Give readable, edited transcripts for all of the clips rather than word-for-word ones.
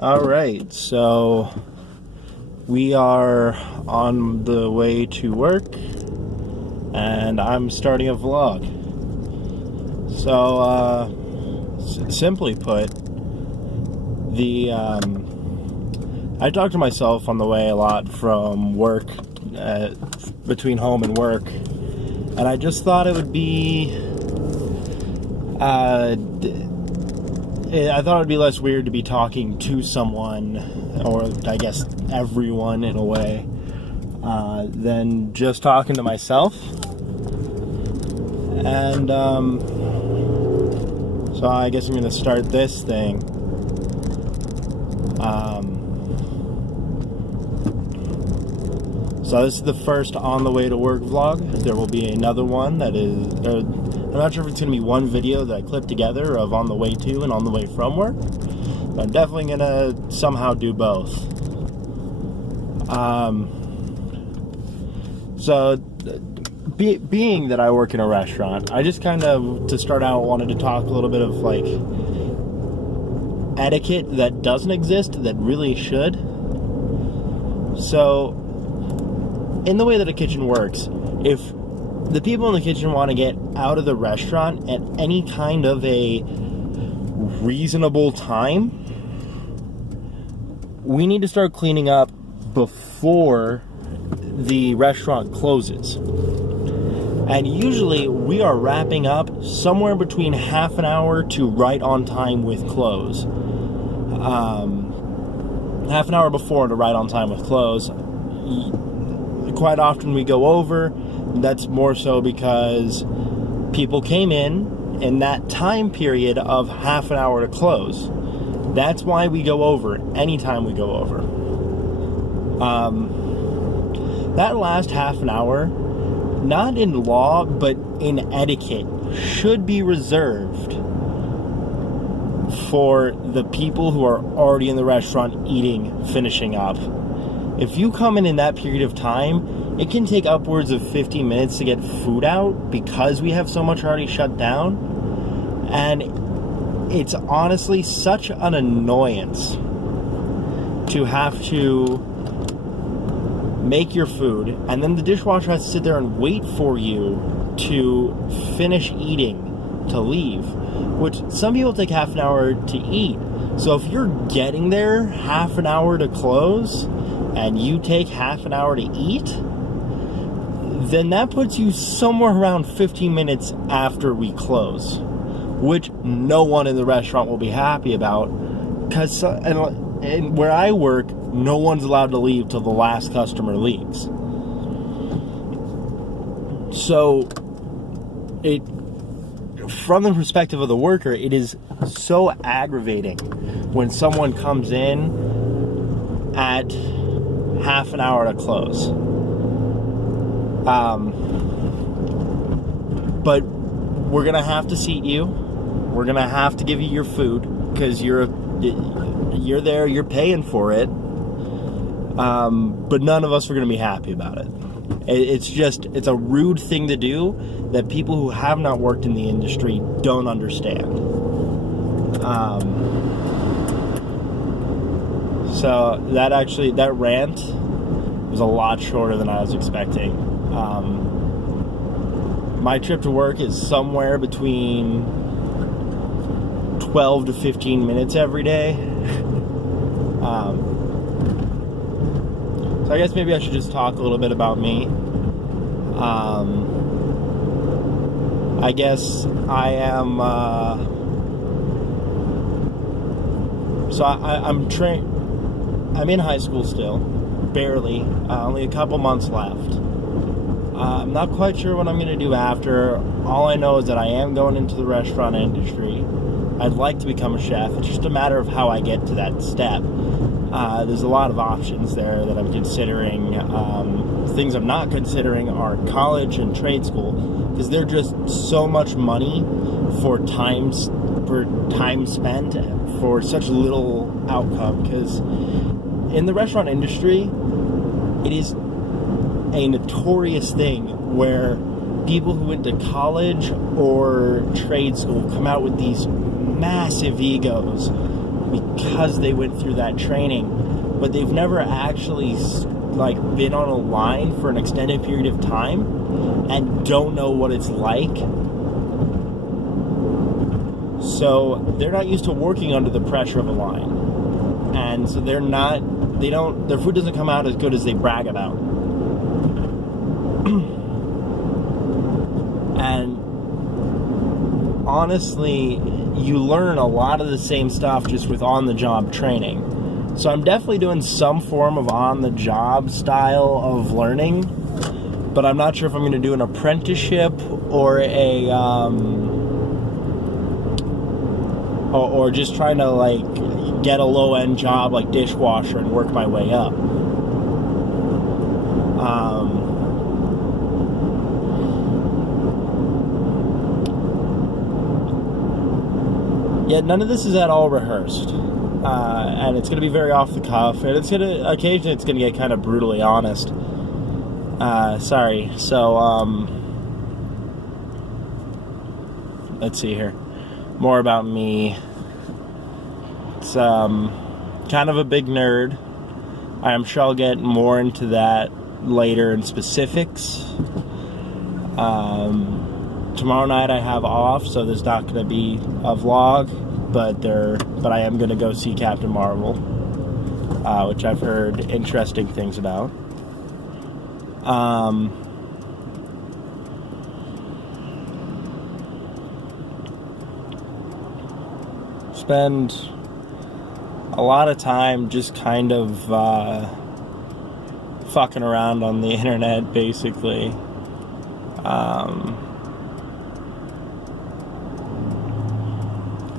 All right, so we are on the way to work, and I'm starting a vlog. So, simply put, I talk to myself on the way a lot from work, between home and work, and I just thought it would be, I thought it would be less weird to be talking to someone, or I guess everyone in a way, than just talking to myself. And so I guess I'm going to start this thing. So this is the first on the way to work vlog. There will be another one that is, I'm not sure if it's going to be one video that I clip together of on the way to and on the way from work, but I'm definitely going to somehow do both. So being that I work in a restaurant, I just kind of, to start out, wanted to talk a little bit of like etiquette that doesn't exist that really should. So in the way that a kitchen works, if the people in the kitchen want to get out of the restaurant at any kind of a reasonable time, we need to start cleaning up before the restaurant closes. And usually we are wrapping up somewhere between half an hour to right on time with close. Half an hour before to right on time with close. Quite often we go over. That's more so because people came in that time period of half an hour to close. That's why we go over anytime we go over. That last half an hour, not in law, but in etiquette, should be reserved for the people who are already in the restaurant eating, finishing up. If you come in that period of time, it can take upwards of 50 minutes to get food out because we have so much already shut down. And it's honestly such an annoyance to have to make your food, and then the dishwasher has to sit there and wait for you to finish eating to leave, which some people take half an hour to eat. So if you're getting there half an hour to close and you take half an hour to eat, then that puts you somewhere around 15 minutes after we close, which no one in the restaurant will be happy about, because and where I work, no one's allowed to leave till the last customer leaves. So, from the perspective of the worker, it is so aggravating when someone comes in at half an hour to close. But we're gonna have to seat you. We're gonna have to give you your food because you're there, you're paying for it. But none of us are gonna be happy about it. It's a rude thing to do that people who have not worked in the industry don't understand. So that rant was a lot shorter than I was expecting. My trip to work is somewhere between 12 to 15 minutes every day. So I guess maybe I should just talk a little bit about me. I guess I am, so I'm in high school still, barely, only a couple months left. I'm not quite sure what I'm going to do after. All I know is that I am going into the restaurant industry. I'd like to become a chef. It's just a matter of how I get to that step. There's a lot of options there that I'm considering. Things I'm not considering are college and trade school, because they're just so much money for time spent for such little outcome. Because in the restaurant industry, it is a notorious thing where people who went to college or trade school come out with these massive egos because they went through that training, but they've never actually like been on a line for an extended period of time and don't know what it's like. So they're not used to working under the pressure of a line, and so their food doesn't come out as good as they brag about. And honestly, you learn a lot of the same stuff just with on-the-job training. So I'm definitely doing some form of on-the-job style of learning, but I'm not sure if I'm going to do an apprenticeship or or just trying to like get a low-end job like dishwasher and work my way up. Yeah, none of this is at all rehearsed, and it's going to be very off the cuff, and occasionally it's going to get kind of brutally honest. Sorry. So let's see here. More about me. It's kind of a big nerd. I'm sure I'll get more into that later in specifics. Tomorrow night I have off, so there's not going to be a vlog, but I am going to go see Captain Marvel, which I've heard interesting things about. Spend a lot of time just kind of fucking around on the internet, basically.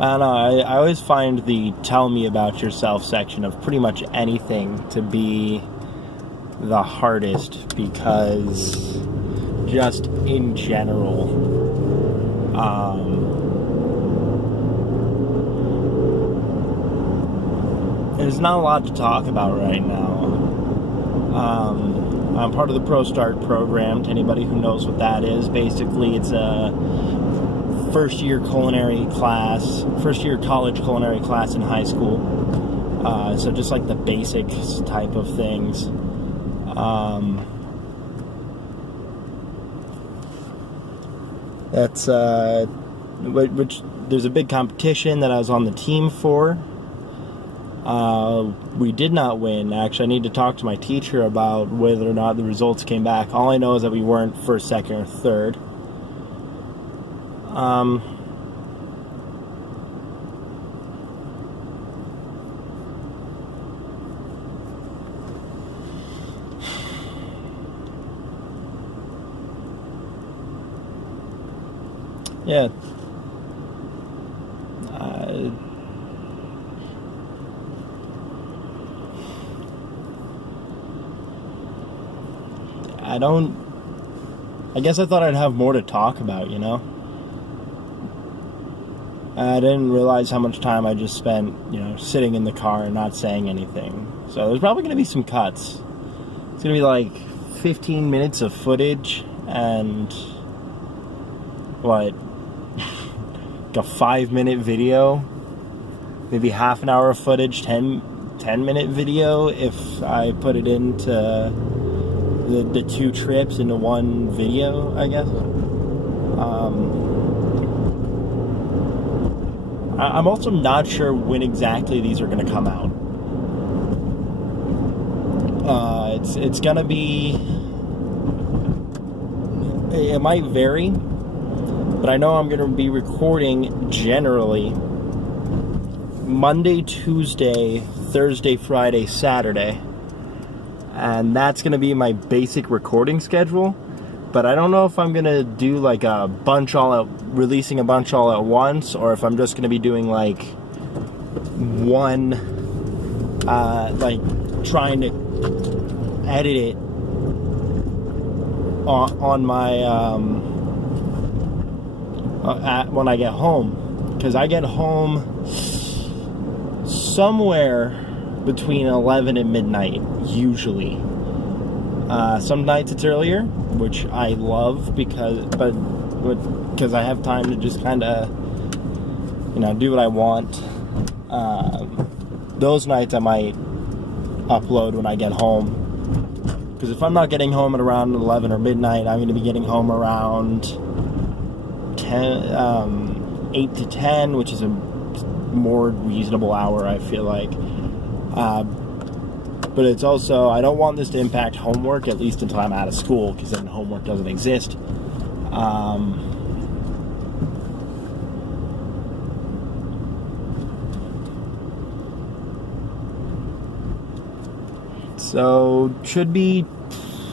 I don't know, I always find the tell me about yourself section of pretty much anything to be the hardest, because just in general, there's not a lot to talk about right now. I'm part of the Pro Start program. To anybody who knows what that is, basically it's a first year college culinary class in high school. So just like the basics type of things. That's which there's a big competition that I was on the team for. We did not win. Actually, I need to talk to my teacher about whether or not the results came back. All I know is that we weren't first, second, or third. Yeah. I guess I thought I'd have more to talk about, you know? I didn't realize how much time I just spent, sitting in the car and not saying anything. So there's probably going to be some cuts. It's going to be like 15 minutes of footage and like a 5-minute video, maybe half an hour of footage, 10-minute video if I put it into the two trips into one video, I guess. I'm also not sure when exactly these are going to come out. It's going to be... It might vary, but I know I'm going to be recording generally Monday, Tuesday, Thursday, Friday, Saturday. And that's going to be my basic recording schedule. But I don't know if I'm going to do like releasing a bunch all at once, or if I'm just going to be doing like one, trying to edit it on my, when I get home. Because I get home somewhere between 11 and midnight, usually. Some nights it's earlier, which I love because I have time to just kind of, do what I want. those nights I might upload when I get home. Because if I'm not getting home at around 11 or midnight, I'm going to be getting home around 8 to 10, which is a more reasonable hour, I feel like. But it's also, I don't want this to impact homework, at least until I'm out of school, because then homework doesn't exist. So, should be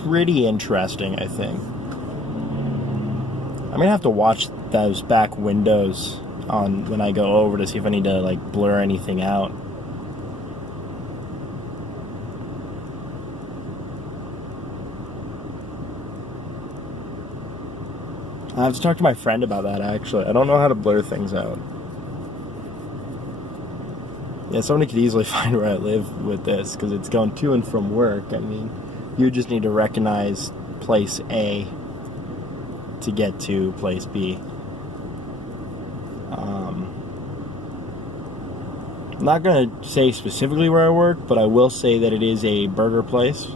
pretty interesting, I think. I'm gonna have to watch those back windows on when I go over to see if I need to, like, blur anything out. I have to talk to my friend about that, actually. I don't know how to blur things out. Yeah, somebody could easily find where I live with this, because it's going to and from work. I mean, you just need to recognize place A to get to place B. I'm not going to say specifically where I work, but I will say that it is a burger place.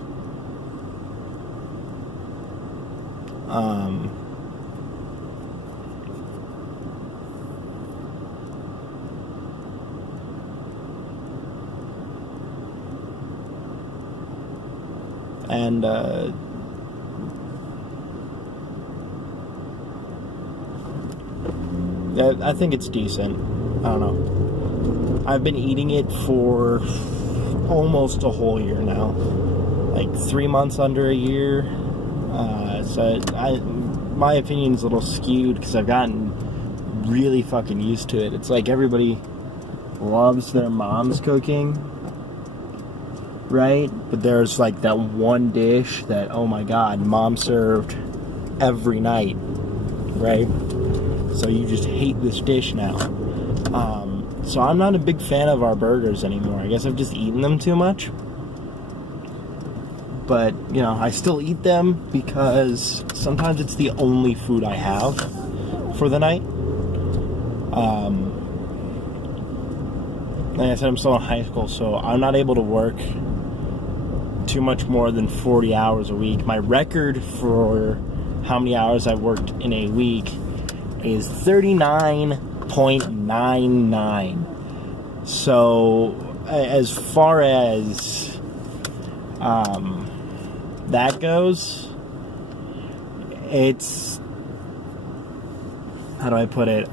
And I think it's decent. I don't know. I've been eating it for almost a whole year now. Like 3 months under a year. So my opinion's a little skewed because I've gotten really fucking used to it. It's like everybody loves their mom's cooking, right? But there's like that one dish that, oh my god, mom served every night, right? So you just hate this dish now. So I'm not a big fan of our burgers anymore. I guess I've just eaten them too much. But, you know, I still eat them because sometimes it's the only food I have for the night. Like I said, I'm still in high school, so I'm not able to work too much more than 40 hours a week. My record for how many hours I've worked in a week is 39.99. So, as far as that goes, it's, how do I put it?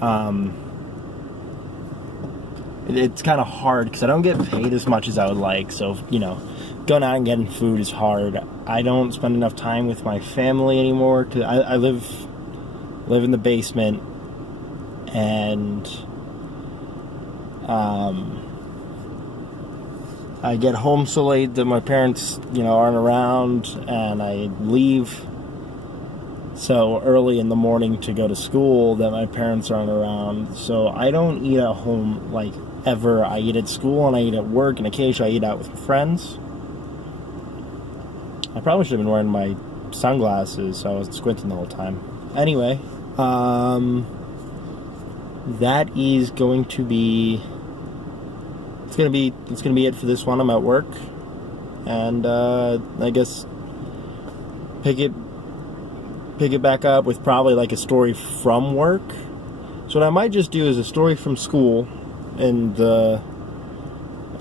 It's kind of hard because I don't get paid as much as I would like. So, you know, going out and getting food is hard. I don't spend enough time with my family anymore because I live in the basement, and I get home so late that my parents, you know, aren't around, and I leave so early in the morning to go to school that my parents aren't around. So I don't eat at home, like, ever. I eat at school and I eat at work, and occasionally I eat out with friends. I probably should have been wearing my sunglasses, so I was squinting the whole time. Anyway, that is going to be, it's gonna be it for this one. I'm at work, and I guess pick it back up with probably like a story from work. So what I might just do is a story from school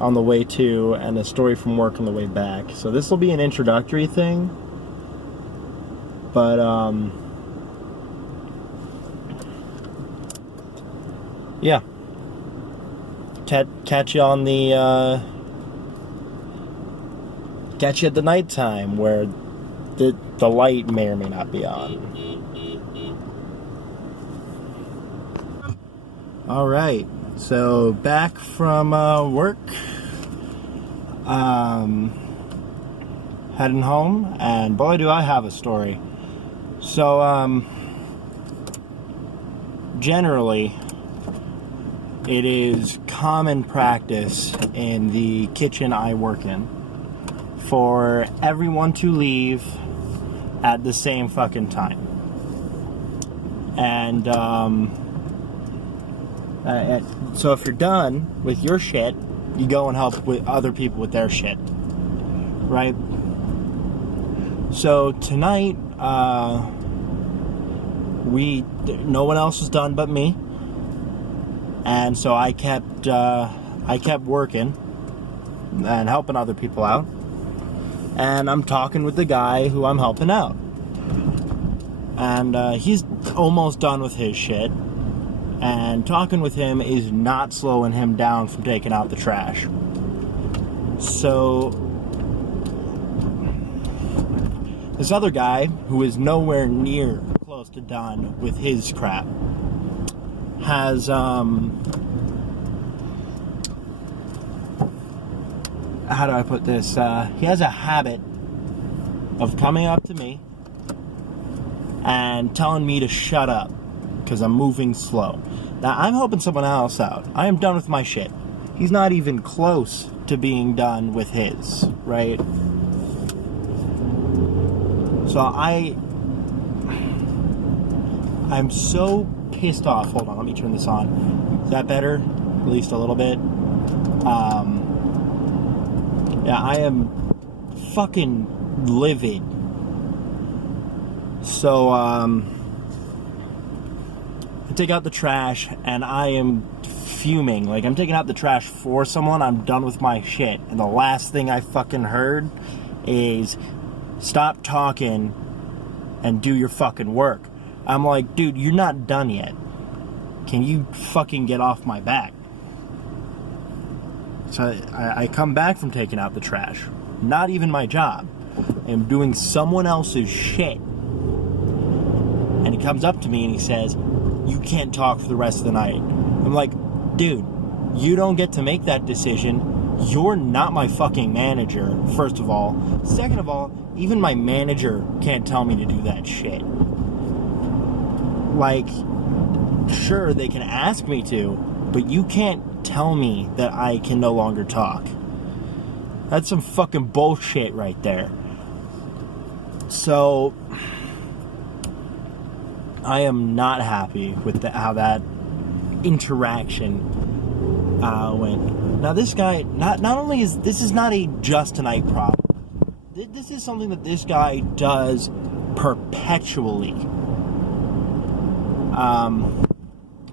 on the way to, and a story from work on the way back. So this will be an introductory thing, but yeah, catch you on the catch you at the nighttime where the light may or may not be on. All right. So, back from work, heading home, and boy do I have a story. So, generally, it is common practice in the kitchen I work in for everyone to leave at the same fucking time. And, so if you're done with your shit, you go and help with other people with their shit, right? So tonight, no one else was done but me, and so I kept working and helping other people out, and I'm talking with the guy who I'm helping out, and he's almost done with his shit, and talking with him is not slowing him down from taking out the trash. So this other guy, who is nowhere near close to done with his crap, has how do I put this? He has a habit of coming up to me and telling me to shut up because I'm moving slow. Now, I'm helping someone else out. I am done with my shit. He's not even close to being done with his, right? So I'm so pissed off. Hold on, let me turn this on. Is that better? At least a little bit. Yeah, I am fucking livid. So, I take out the trash, and I am fuming. Like, I'm taking out the trash for someone. I'm done with my shit. And the last thing I fucking heard is, stop talking and do your fucking work. I'm like, dude, you're not done yet. Can you fucking get off my back? So I come back from taking out the trash. Not even my job. I'm doing someone else's shit. And he comes up to me and he says, you can't talk for the rest of the night. I'm like, dude, you don't get to make that decision. You're not my fucking manager, first of all. Second of all, even my manager can't tell me to do that shit. Like, sure, they can ask me to, but you can't tell me that I can no longer talk. That's some fucking bullshit right there. So, I am not happy with how that interaction went. Now, this guy, not only is this is not a just tonight problem. This is something that this guy does perpetually.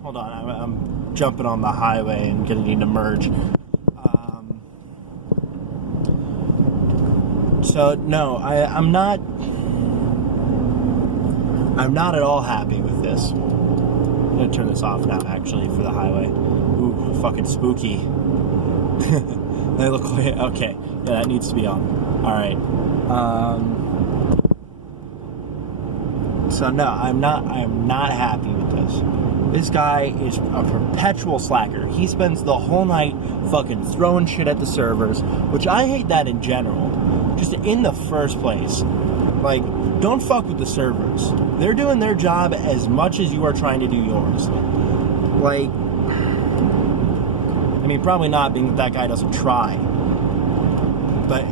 Hold on, I'm jumping on the highway and gonna need to merge. So no, I'm not at all happy with this. I'm gonna turn this off now, actually, for the highway. Ooh, fucking spooky. They look like, okay, yeah, that needs to be on. Alright. So no, I am not happy with this. This guy is a perpetual slacker. He spends the whole night fucking throwing shit at the servers, which I hate that in general. Just in the first place. Like, don't fuck with the servers. They're doing their job as much as you are trying to do yours. Like, I mean, probably not, being that guy doesn't try. But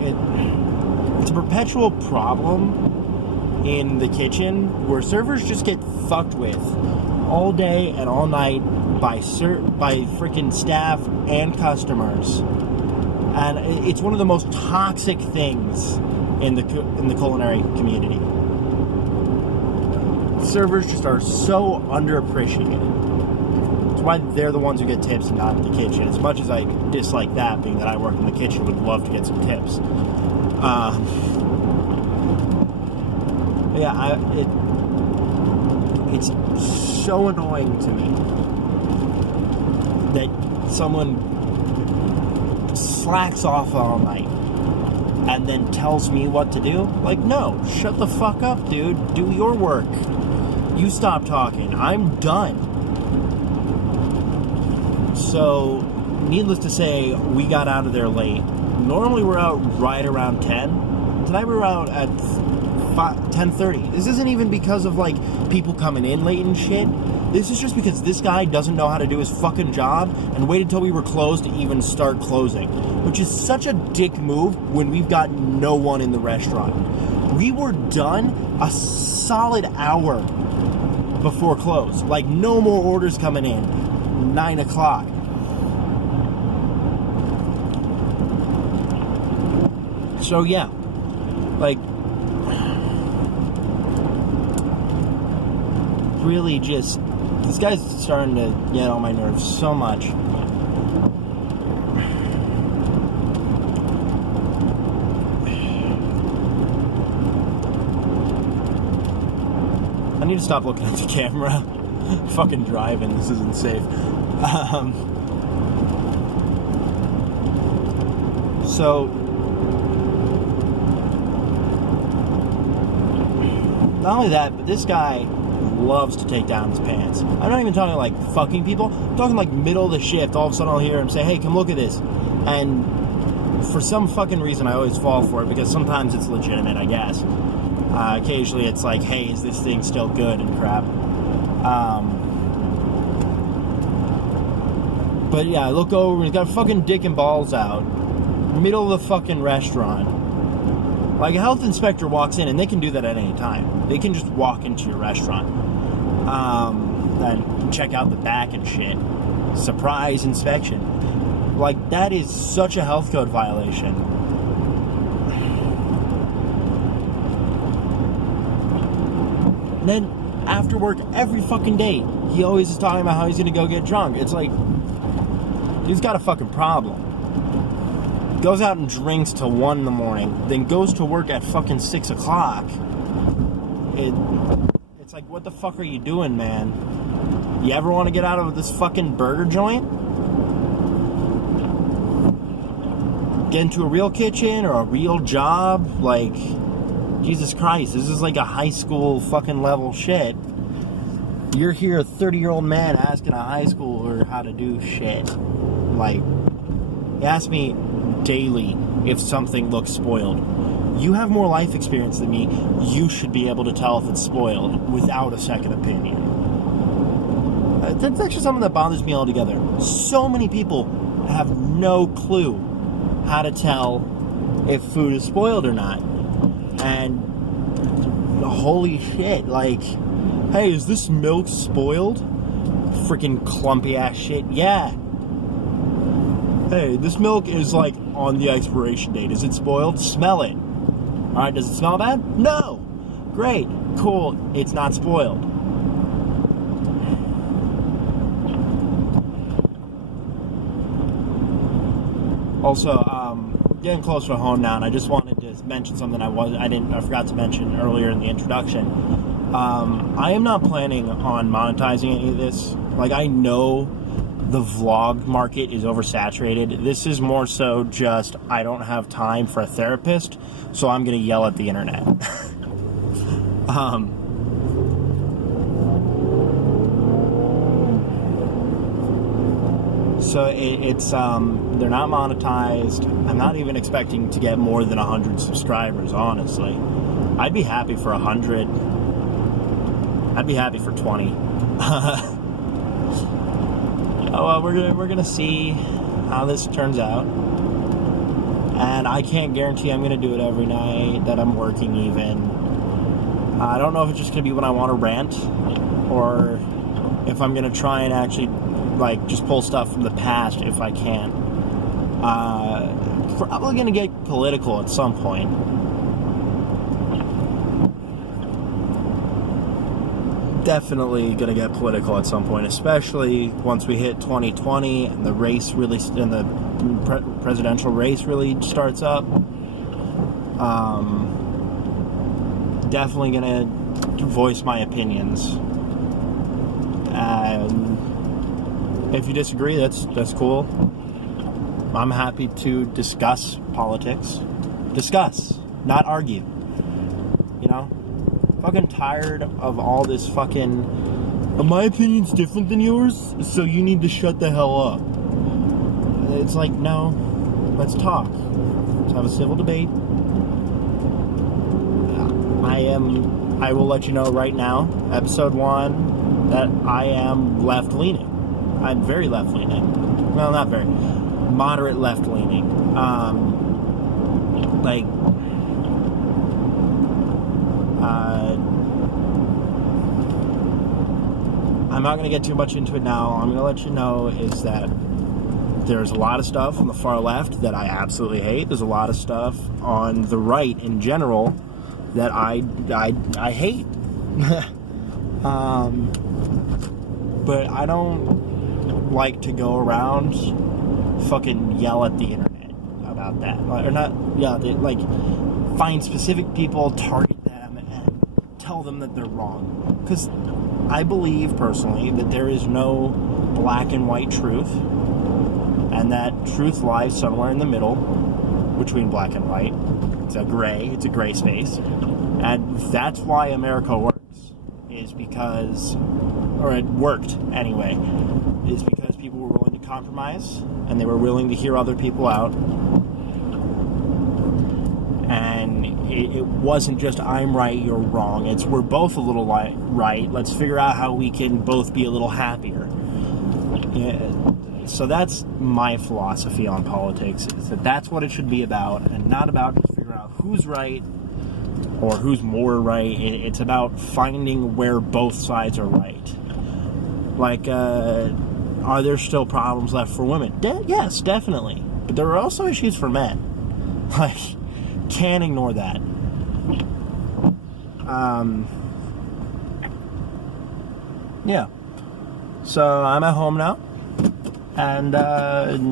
it's a perpetual problem in the kitchen where servers just get fucked with all day and all night by freaking staff and customers. And it's one of the most toxic things in the culinary community. Servers just are so underappreciated. That's why they're the ones who get tips and not the kitchen. As much as I dislike that, being that I work in the kitchen, would love to get some tips. Yeah, it's so annoying to me that someone slacks off all night and then tells me what to do. Like, no, shut the fuck up, dude. Do your work. You stop talking. I'm done. So, needless to say, we got out of there late. Normally we're out right around 10. Tonight we're out at 10:30. This isn't even because of, like, people coming in late and shit. This is just because this guy doesn't know how to do his fucking job and waited until we were closed to even start closing. Which is such a dick move when we've got no one in the restaurant. We were done a solid hour before close. Like, no more orders coming in. 9 o'clock. So yeah, like, really just, this guy's starting to get on my nerves so much. I need to stop looking at the camera. Fucking driving, this isn't safe. So, not only that, but this guy loves to take down his pants. I'm not even talking like fucking people. I'm talking like middle of the shift. All of a sudden I'll hear him say, hey, come look at this. And for some fucking reason I always fall for it, because sometimes it's legitimate, I guess. Occasionally it's like, hey, is this thing still good and crap. But yeah, I look over, he's got fucking dick and balls out. Middle of the fucking restaurant. Like, a health inspector walks in, and they can do that at any time. They can just walk into your restaurant. And check out the back and shit. Surprise inspection. Like, that is such a health code violation. And then, after work, every fucking day, he always is talking about how he's gonna go get drunk. It's like, he's got a fucking problem. Goes out and drinks till 1 in the morning, then goes to work at fucking 6 o'clock. It's like, what the fuck are you doing, man? You ever want to get out of this fucking burger joint? Get into a real kitchen or a real job? Like, Jesus Christ, this is like a high school fucking level shit. You're here, a 30-year-old man asking a high schooler how to do shit. Like, he asked me daily if something looks spoiled. You have more life experience than me. You should be able to tell if it's spoiled without a second opinion. That's actually something that bothers me altogether. So many people have no clue how to tell if food is spoiled or not. And holy shit, like, hey, is this milk spoiled? Freaking clumpy ass shit. Yeah. Hey, this milk is like on the expiration date. Is it spoiled? Smell it. Alright, does it smell bad? No! Great. Cool. It's not spoiled. Also, getting closer to home now, and I just wanted to mention something I forgot to mention earlier in the introduction. I am not planning on monetizing any of this. Like, I know the vlog market is oversaturated. This is more so just, I don't have time for a therapist, so I'm gonna yell at the internet. So it's they're not monetized. I'm not even expecting to get more than 100 subscribers, honestly. I'd be happy for 100. I'd be happy for 20. Oh, well, we're gonna see how this turns out, and I can't guarantee I'm gonna do it every night that I'm working. Even I don't know if it's just gonna be when I want to rant, or if I'm gonna try and actually like just pull stuff from the past if I can. Probably gonna get political at some point. Definitely gonna get political at some point, especially once we hit 2020 and the race really and the presidential race really starts up. Definitely gonna voice my opinions, and if you disagree, that's cool. I'm happy to discuss politics. Discuss, not argue. You know? Fucking tired of all this fucking, my opinion's different than yours, so you need to shut the hell up. It's like, no, let's talk. Let's have a civil debate. I will let you know right now, episode 1, that I am left-leaning. I'm very left-leaning. Well, not very. Moderate left-leaning. I'm not going to get too much into it now. I'm going to let you know is that There's a lot of stuff on the far left that I absolutely hate. There's a lot of stuff on the right in general that I hate. But I don't like to go around fucking yell at the internet about that. Or not, yeah, like find specific people, target them, and tell them that they're wrong. Because I believe personally that there is no black and white truth, and that truth lies somewhere in the middle between black and white. It's a gray space. And that's why America works, is because, or it worked anyway, is because people were willing to compromise, and they were willing to hear other people out. And it wasn't just I'm right, you're wrong. It's we're both a little right. Let's figure out how we can both be a little happier. Yeah. So that's my philosophy on politics, is that that's what it should be about, and not about just figuring out who's right or who's more right. It's about finding where both sides are right. Like, are there still problems left for women? Yes, definitely. But there are also issues for men. Like, can't ignore that. Yeah. So I'm at home now. And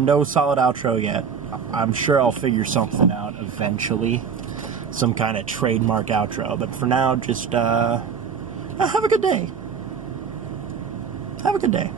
no solid outro yet. I'm sure I'll figure something out eventually. Some kind of trademark outro. But for now, just have a good day. Have a good day.